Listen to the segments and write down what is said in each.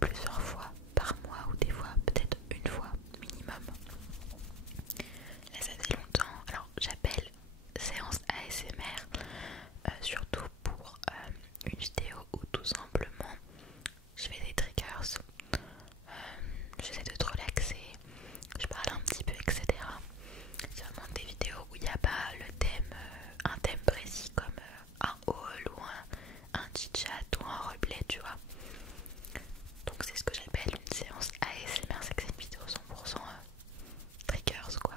plusieurs fois par mois ou des fois peut-être une fois minimum. Là ça faisait longtemps, alors j'appelle séance ASMR surtout pour une vidéo où tout simplement je fais des triggers, j'essaie de te relaxer, je parle un petit peu etc. C'est vraiment des vidéos où il n'y a pas le thème, un thème précis comme un haul ou un chit-chat ou un roleplay, tu vois. Donc c'est ce que j'appelle une séance ASMR, c'est que c'est une vidéo 100% triggers quoi.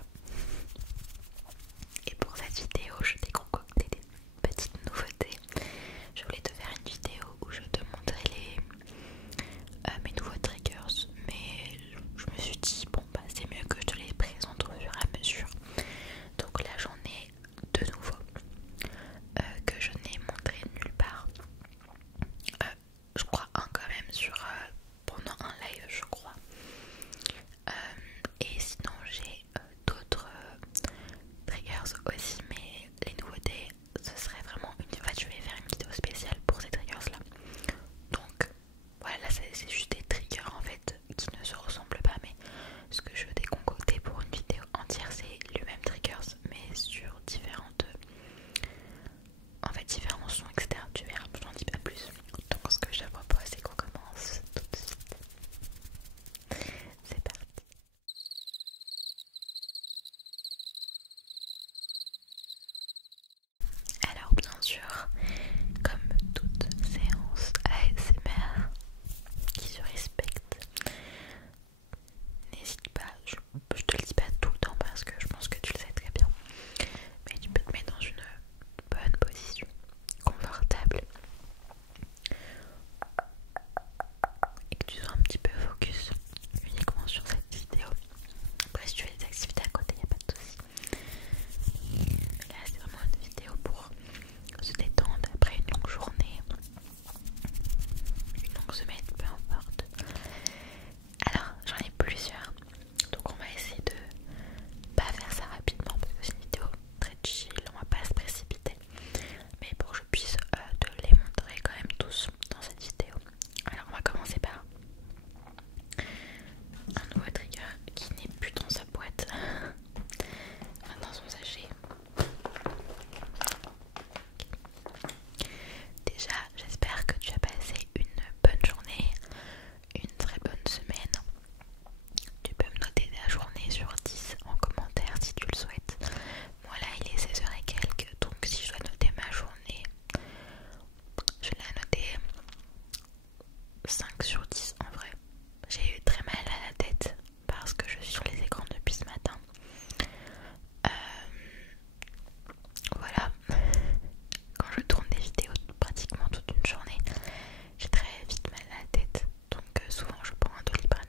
Et pour cette vidéo je t'ai concocté des petites nouveautés. Je voulais te faire une vidéo où je te montrais mes nouveaux triggers, mais je me suis dit bon bah c'est mieux que je te les présente au fur et à mesure. Donc là j'en ai deux nouveaux que je n'ai montré nulle part. Je crois un quand même sur pendant un live je crois. Et sinon j'ai d'autres triggers aussi, mais les nouveautés ce serait vraiment une... En fait je vais faire une vidéo spéciale pour ces triggers là. Donc voilà, là c'est juste des triggers en fait qui ne se ressemblent pas, mais ce que je t'ai concocté pour une vidéo entière c'est le même triggers mais sur différentes... En fait différents sons etc. Tu verras, je n'en dis pas plus. Donc ce que je te propose c'est qu'on commence tout de suite. C'est parti. Alors bien sûr, comme toute séance ASMR qui se respecte, n'hésite pas, je te le dis pas tout le temps parce que je pense que tu le sais très bien, mais tu peux te mettre dans une bonne position, confortable, et que tu sois un petit peu focus uniquement sur cette vidéo. Après si tu fais des activités à côté, il n'y a pas de souci. Mais là c'est vraiment une vidéo pour se détendre après une longue journée, une longue semaine, peu importe. Alors j'en ai plusieurs, donc on va essayer de pas faire ça rapidement parce que c'est une vidéo très chill, on va pas se précipiter, mais pour que je puisse te les montrer quand même tous dans cette vidéo. Alors on va commencer par un nouveau trigger qui n'est plus dans sa boîte, dans son sachet. Déjà j'espère que tu as passé une bonne journée, une très bonne semaine. Tu peux me noter ta journée sur 10 en commentaire si tu le souhaites. Moi là il est 16h et quelques, donc si je dois noter ma journée, je vais la noter 5 sur 10 en vrai. J'ai eu très mal à la tête parce que je suis sur les écrans depuis ce matin. Voilà, quand je tourne des vidéos pratiquement toute une journée, j'ai très vite mal à la tête, donc souvent je prends un Doliprane.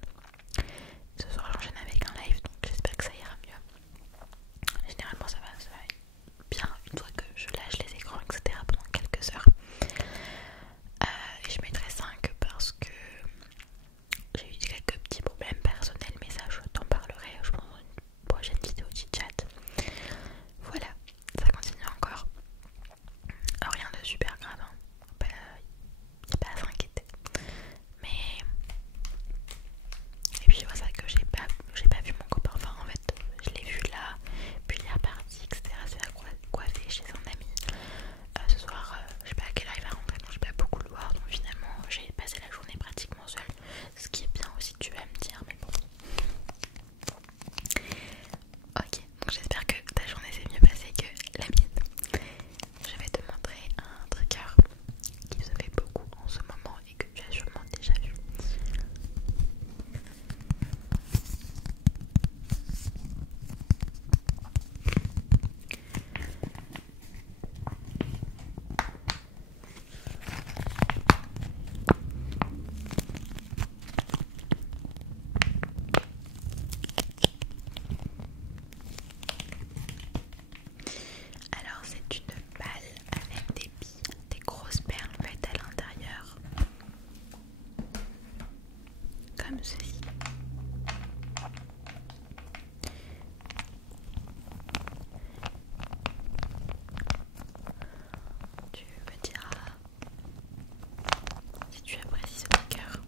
Ce soir j'enchaîne avec un live, donc j'espère que ça ira mieux. Généralement ça va bien une fois que je lâche les écrans etc pendant quelques heures. Et je mettrai 5 parce que j'ai eu quelques petits problèmes personnels, mais ça je t'en parlerai je pense dans une prochaine vidéo chit-chat. Voilà, ça continue encore. Rien de super grave, hein. Y a pas à s'inquiéter. Mais et puis c'est ça que j'ai pas vu mon copain, enfin en fait je l'ai vu là, puis il est reparti etc. C'est à coiffer chez un ami. Ce soir je sais pas à quelle heure il va rentrer, donc j'ai pas beaucoup le voir, donc finalement j'ai passé la journée pratiquement seule, ce qui est bien aussi tu vas me dire, mais bon. Ok, donc j'espère que ta journée s'est mieux passée que la mienne. Je vais te montrer un trigger qui se fait beaucoup en ce moment et que tu as sûrement déjà vu. Alors c'est une balle avec des billes, des grosses perles faites à l'intérieur, comme ceci. Tu me diras si tu apprécies ce trigger.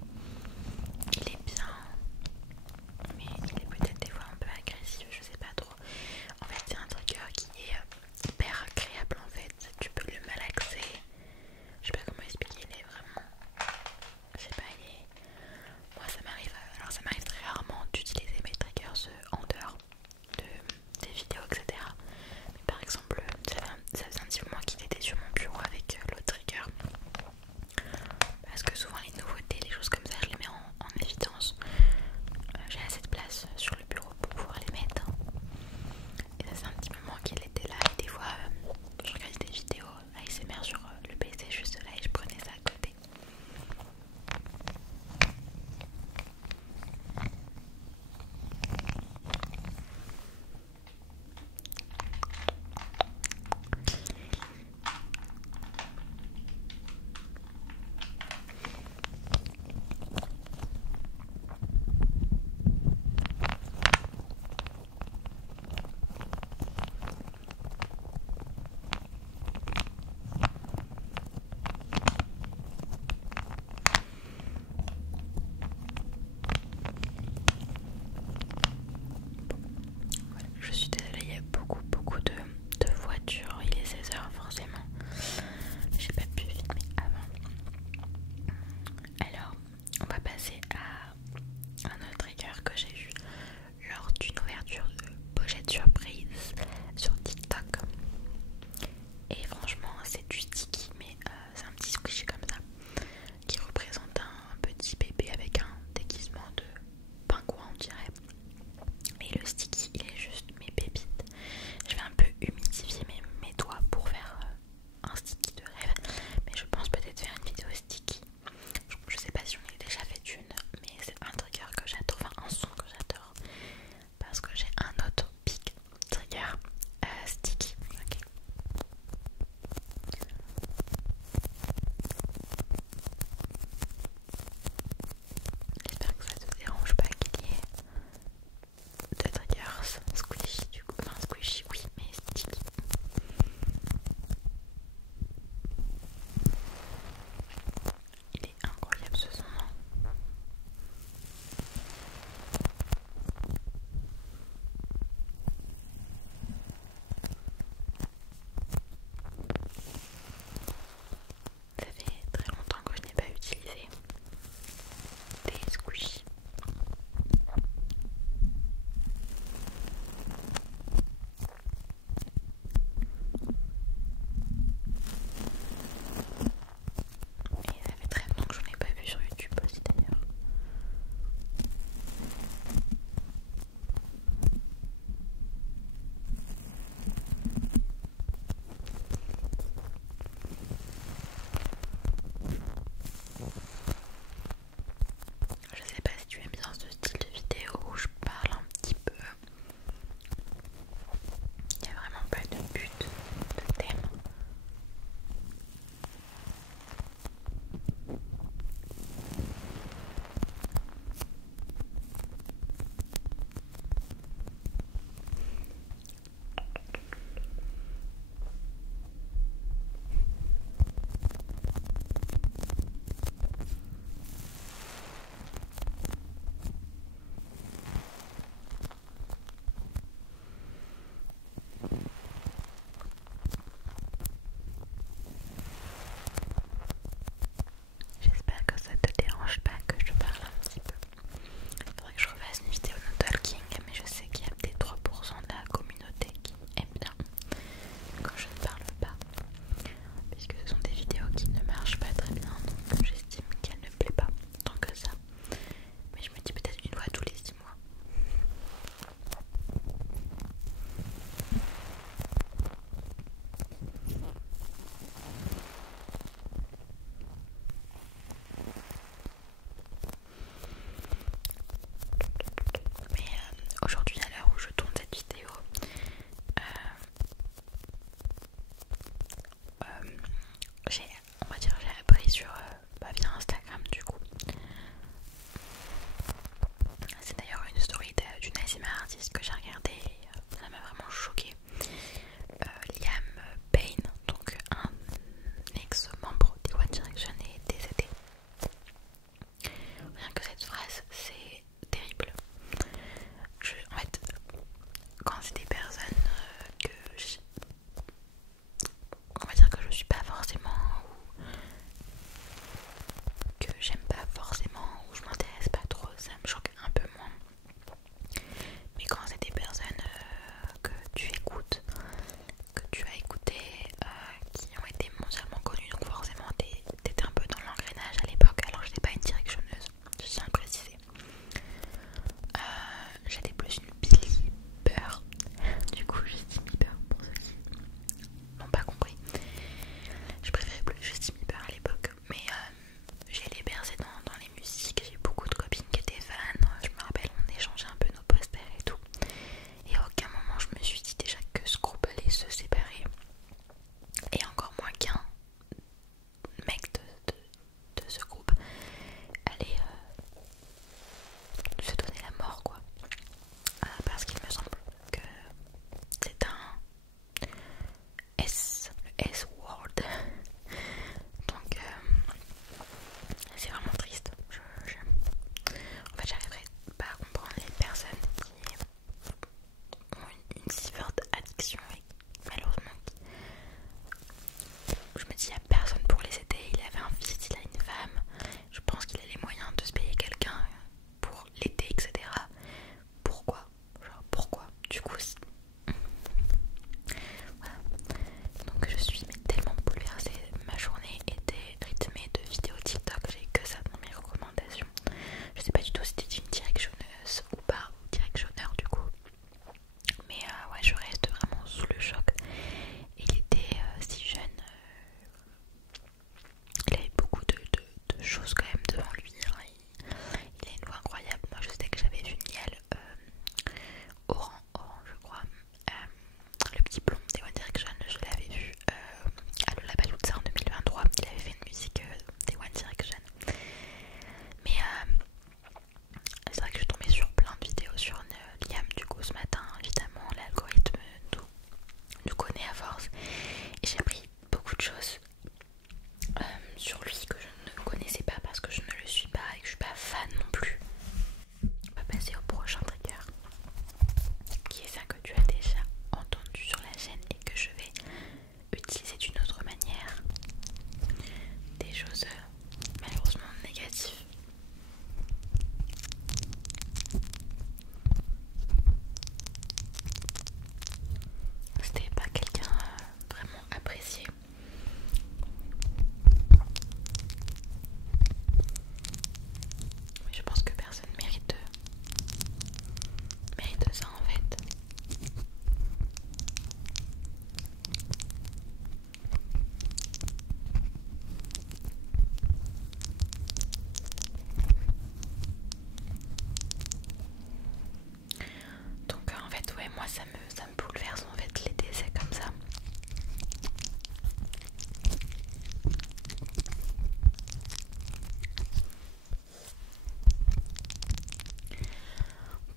moi ça me bouleverse en fait les décès comme ça.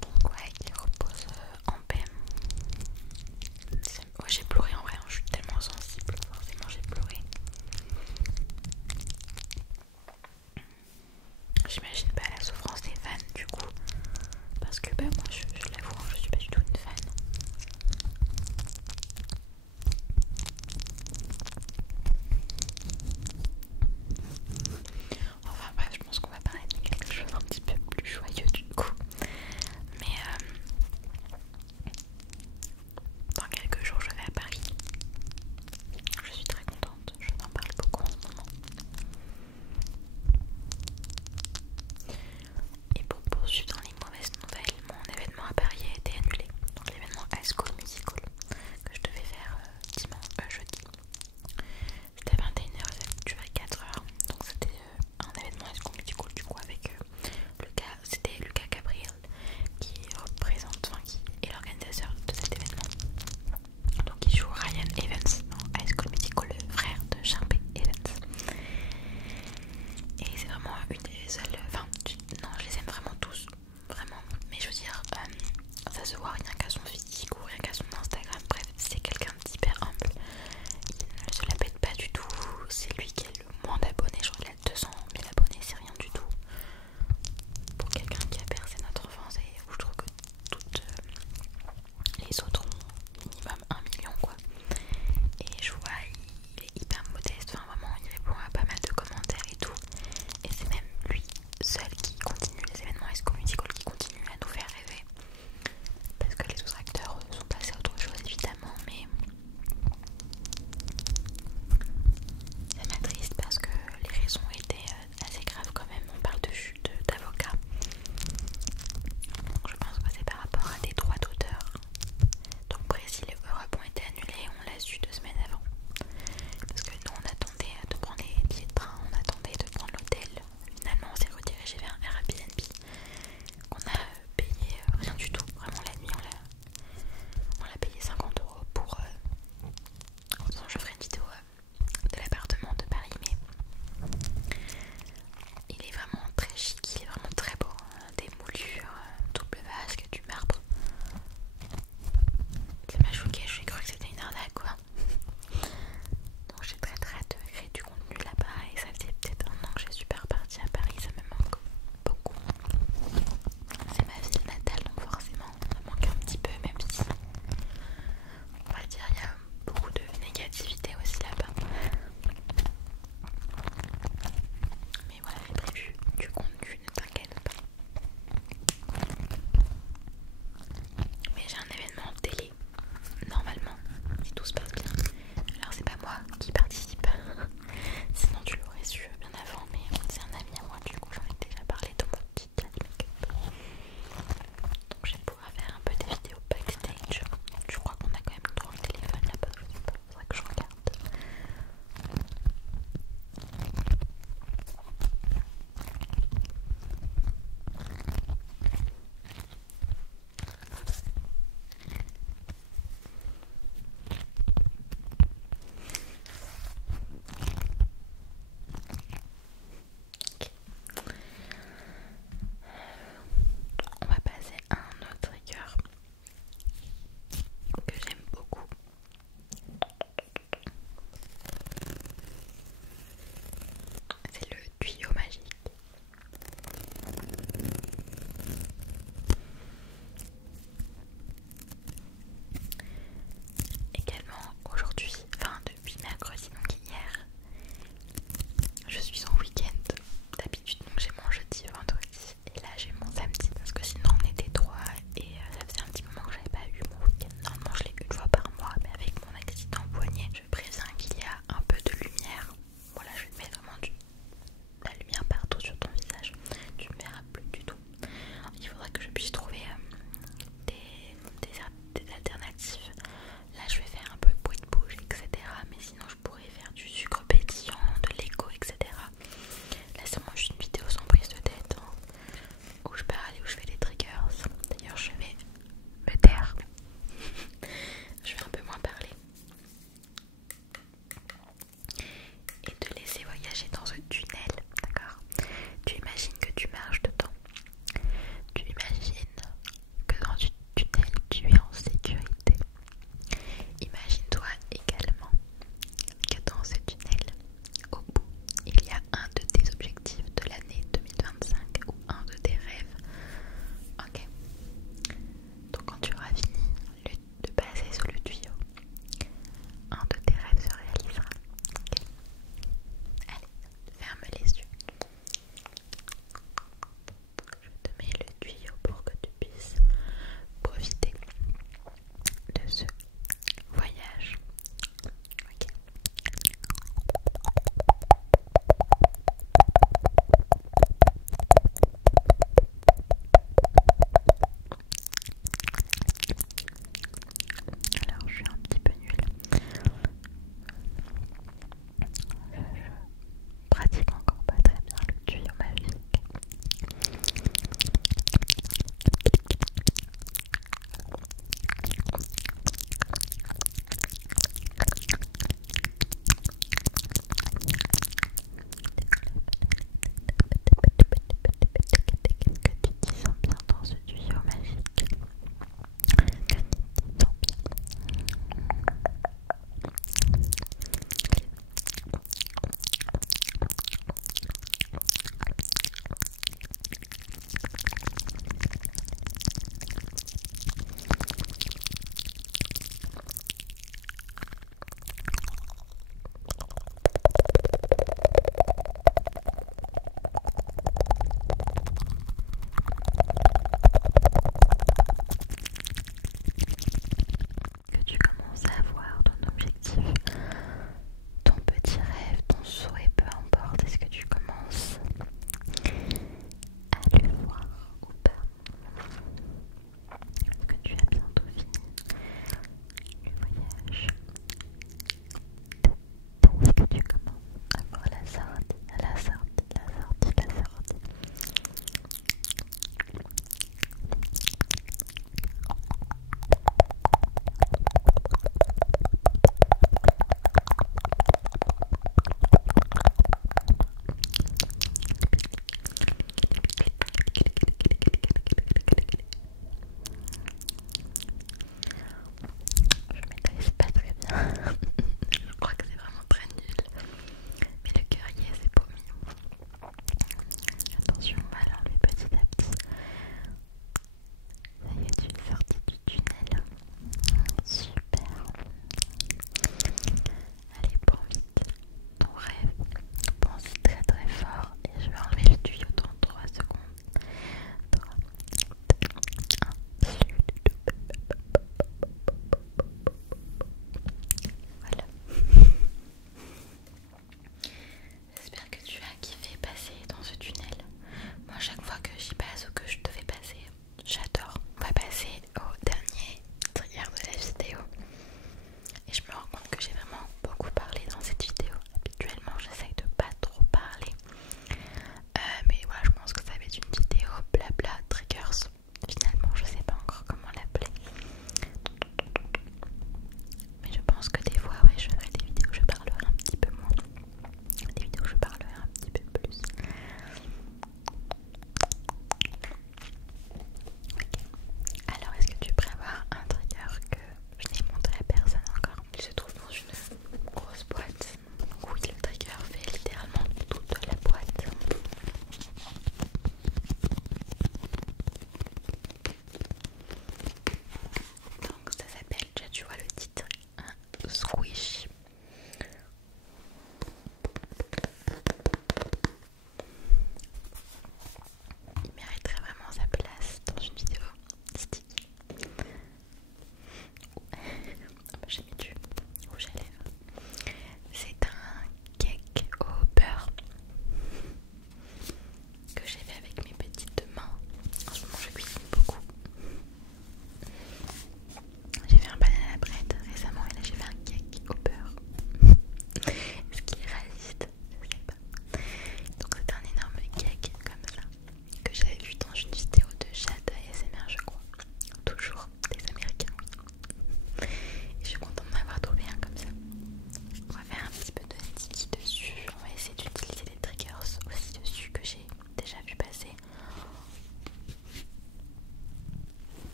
Donc ouais, il repose en paix. Ouais, j'ai pleuré en vrai, hein, je suis tellement sensible, forcément j'ai pleuré. J'imagine pas la souffrance des fans du coup, parce que bah moi je